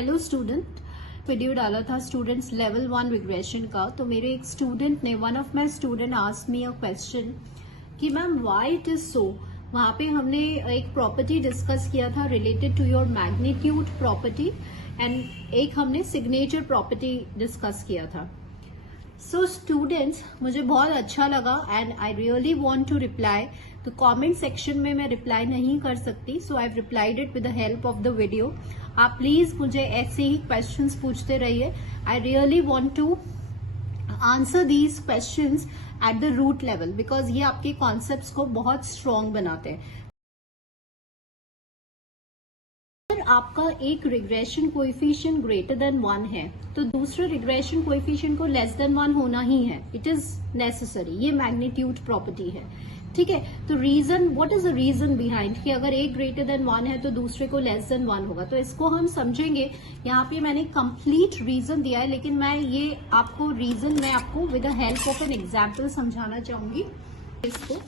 Hello student, video डाला था students level 1 regression का। तो मेरे एक स्टूडेंट ने, one of my student asked me a question कि ma'am why it is so. वहाँ पे हमने एक प्रॉपर्टी डिस्कस किया था related to your magnitude property and एक हमने सिग्नेचर प्रॉपर्टी डिस्कस किया था। सो स्टूडेंट्स, मुझे बहुत अच्छा लगा and I really want to reply. तो कमेंट सेक्शन में मैं रिप्लाई नहीं कर सकती, so I have replied it with the help of the video. आप प्लीज मुझे ऐसे ही क्वेश्चंस पूछते रहिए। I really want to answer these questions at the root level because ये आपके कॉन्सेप्ट्स को बहुत स्ट्रॉन्ग बनाते हैं। आपका एक रिग्रेशन कोएफिशिएंट ग्रेटर देन 1 है तो दूसरे रिग्रेशन कोएफिशिएंट को लेस देन 1 होना ही है। It is necessary. ये मैग्नीट्यूड प्रॉपर्टी है, ठीक है। तो reason, what is the reason behind कि अगर एक ग्रेटर देन 1 है तो दूसरे को लेस देन 1 होगा। तो इसको हम समझेंगे। यहाँ पे मैंने कंप्लीट रीजन दिया है, लेकिन मैं ये आपको रीजन मैं आपको with the help of an example समझाना चाहूंगी। इसको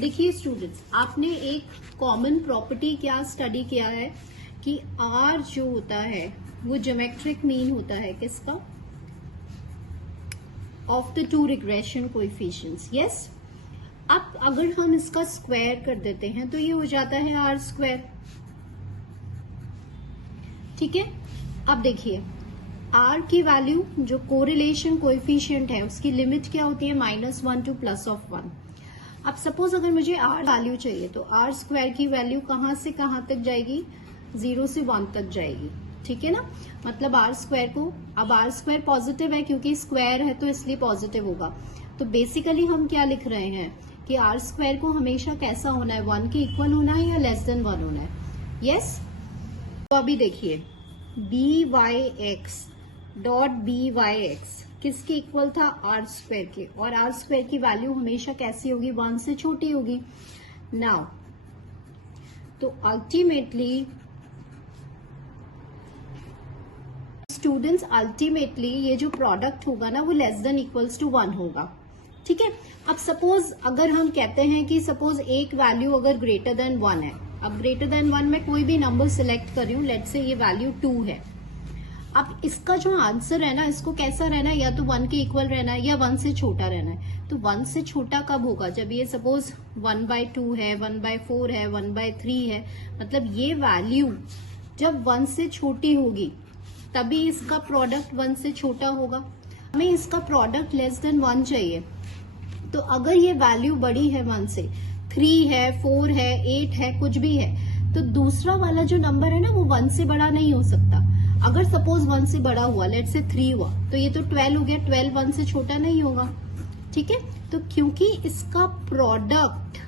देखिए स्टूडेंट्स, आपने एक कॉमन प्रॉपर्टी क्या स्टडी किया है कि R जो होता है वो ज्योमेट्रिक मीन होता है किसका, of the two regression coefficients. Yes, अब अगर हम इसका स्क्वायर कर देते हैं तो ये हो जाता है R स्क्वायर, ठीक है। अब देखिए R की वैल्यू जो कोरिलेशन कोएफिशिएंट है उसकी लिमिट क्या होती है, -1 टू +1। अब सपोज अगर मुझे R वैल्यू चाहिए तो R स्क्वायर की वैल्यू कहां से कहां तक जाएगी, 0 से 1 तक जाएगी, ठीक है ना। मतलब R स्क्वायर को, अब R स्क्वायर पॉजिटिव है क्योंकि स्क्वायर है तो इसलिए पॉजिटिव होगा। तो बेसिकली हम क्या लिख रहे हैं कि R स्क्वायर को हमेशा कैसा होना है, 1 के इक्वल होना है या लेस देन 1 होना है। यस, तो अभी देखिए BYX डॉट BYX किसके इक्वल था, R स्क्वायर के, और R स्क्वायर की वैल्यू हमेशा कैसी होगी, 1 से छोटी होगी। नाउ तो अल्टीमेटली स्टूडेंट्स, अल्टीमेटली ये जो प्रोडक्ट होगा ना वो लेस देन इक्वल्स टू 1 होगा, ठीक है। अब सपोज अगर हम कहते हैं कि सपोज एक वैल्यू अगर ग्रेटर देन 1 है, अब ग्रेटर देन 1 में कोई भी नंबर सिलेक्ट कर रही हूँ, लेट्स से ये वैल्यू 2 है। अब इसका जो आंसर है ना, इसको कैसा रहना है, या तो 1 के इक्वल रहना है या 1 से छोटा रहना है। तो 1 से छोटा कब होगा, जब ये सपोज 1/2 है, 1/4 है, 1/3 है। मतलब ये वैल्यू जब 1 से छोटी होगी तभी इसका प्रोडक्ट 1 से छोटा होगा। हमें इसका प्रोडक्ट लेस देन 1 चाहिए। तो अगर ये वैल्यू बड़ी है 1 से, 3 है, 4 है, 8 है, कुछ भी है, तो दूसरा वाला जो नंबर है ना वो 1 से बड़ा नहीं हो सकता। अगर सपोज 1 से बड़ा हुआ, लेट्स से 3 हुआ, तो ये तो 12 हो गया। 12 1 से छोटा नहीं होगा, ठीक है। तो क्योंकि इसका प्रोडक्ट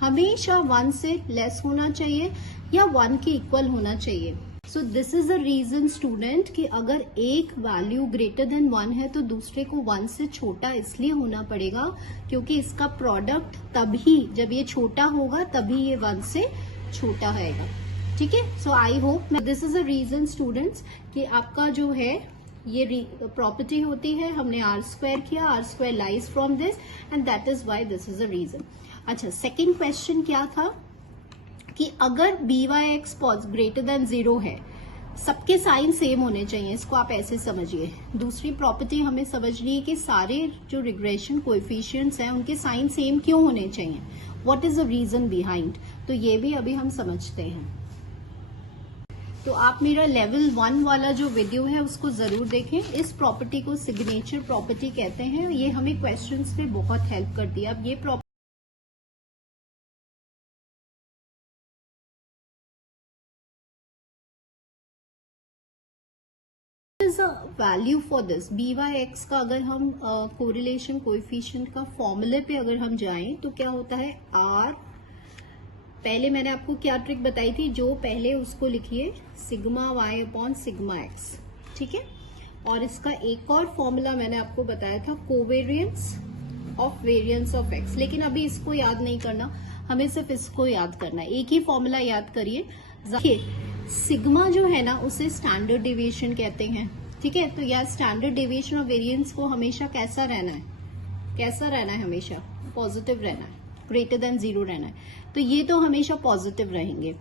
हमेशा 1 से लेस होना चाहिए या 1 के इक्वल होना चाहिए। So this is the reason student कि अगर एक वैल्यू ग्रेटर देन 1 है तो दूसरे को 1 से छोटा इसलिए होना पड़ेगा क्योंकि इसका प्रोडक्ट तभी, जब ये छोटा होगा तभी ये 1 से छोटा होगा, ठीक है। So I hope this is a reason students कि आपका जो है ये प्रॉपर्टी होती है, हमने R स्क्वायर किया, R square lies from this end that is why this is a reason. अच्छा, सेकेंड क्वेश्चन क्या था कि अगर BYX ग्रेटर देन 0 है, सबके साइन सेम होने चाहिए। इसको आप ऐसे समझिए। दूसरी प्रॉपर्टी हमें समझनी है कि सारे जो रिग्रेशन कोएफिशिएंट्स हैं उनके साइन सेम क्यों होने चाहिए, what is the reason behind. तो ये भी अभी हम समझते हैं। तो आप मेरा लेवल 1 वाला जो वीडियो है उसको जरूर देखें। इस प्रॉपर्टी को सिग्नेचर प्रॉपर्टी कहते हैं। ये हमें क्वेश्चंस में बहुत हेल्प करती है। अब ये property value for this BYX का अगर हम कोरिलेशन कोएफिशिएंट का फॉर्मूले पे अगर हम जाएं तो क्या होता है, R, पहले मैंने आपको क्या ट्रिक बताई थी, जो पहले उसको लिखिए sigma Y upon sigma X, ठीक है। और इसका एक और फॉर्मूला मैंने आपको बताया था, covariance of variance of X। लेकिन अभी इसको याद नहीं करना, हमें सिर्फ इसको याद करना है। एक ही फॉर्मूला याद करिए। सिग्मा जो है ना उसे स्टैंडर्ड डेविएशन कहते हैं, ठीक है। तो यार स्टैंडर्ड डेविएशन ऑफ वेरिएंस को हमेशा कैसा रहना है, कैसा रहना है, हमेशा पॉजिटिव रहना है, ग्रेटर देन 0 रहना है। तो ये तो हमेशा पॉजिटिव रहेंगे।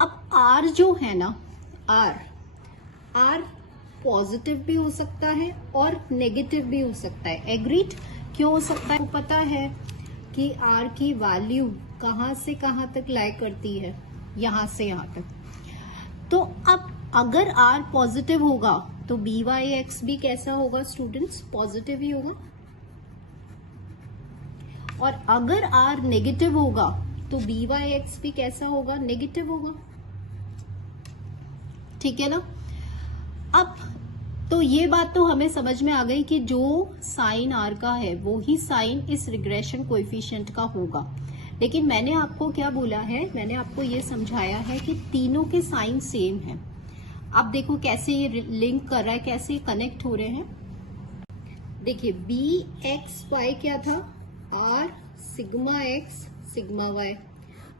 अब R जो है ना, R आर पॉजिटिव भी हो सकता है और नेगेटिव भी हो सकता है। एग्रीड? क्यों हो सकता है? पता है कि आर की वैल्यू कहां से कहां तक लाई करती है, यहां से यहां तक। तो अब अगर आर पॉजिटिव होगा तो बी वाई एक्स भी कैसा होगा स्टूडेंट्स? पॉजिटिव ही होगा। और अगर आर नेगेटिव होगा तो बी वाई एक्स भी कैसा होगा? नेगेटिव होगा। ठीक है ना? अब तो ये बात तो हमें समझ में आ गई कि जो साइन आर का है वो ही साइन इस रिग्रेशन कोएफिशिएंट का होगा। लेकिन मैंने आपको क्या बोला है? मैंने आपको ये समझाया है कि तीनों के साइन सेम हैं। अब देखो कैसे ये लिंक कर रहा है, कैसे ये कनेक्ट हो रहे हैं। देखिए बी एक्स वाई क्या था? R sigma X sigma Y.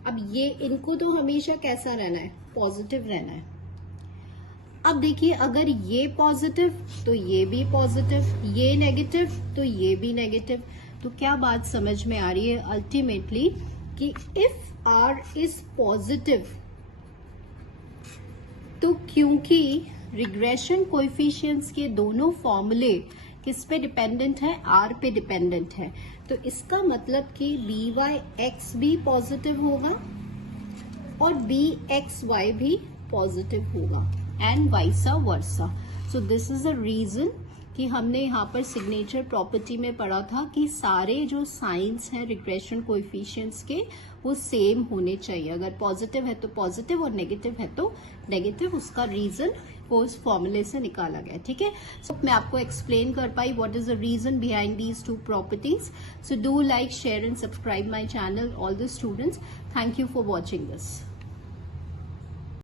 अब ये इनको तो हमेशा कैसा रहना है? पॉजिटिव रहना है। अब देखिए अगर ये पॉजिटिव तो ये भी पॉजिटिव, ये नेगेटिव तो ये भी नेगेटिव। तो क्या बात समझ में आ रही है अल्टीमेटली कि इफ आर इज पॉजिटिव तो क्योंकि रिग्रेशन कोएफिशिएंट्स के दोनों फॉर्मूले किस पे डिपेंडेंट है? आर पे डिपेंडेंट है। तो इसका मतलब कि बी वाई एक्स भी पॉजिटिव होगा और बी एक्स वाई भी पॉजिटिव होगा and vice versa. So this is the reason कि हमने यहाँ पर सिग्नेचर प्रॉपर्टी में पढ़ा था कि सारे जो साइंस हैं रिग्रेशन कोएफिशिएंट्स के वो सेम होने चाहिए। अगर पॉजिटिव है तो पॉजिटिव और नेगेटिव है तो नेगेटिव। उसका रीजन वो उस फॉर्मूले से निकाला गया। ठीक है, सो मैं आपको एक्सप्लेन कर पाई what is the reason behind these two properties. So do like, share and subscribe my channel all the students. Thank you for watching this.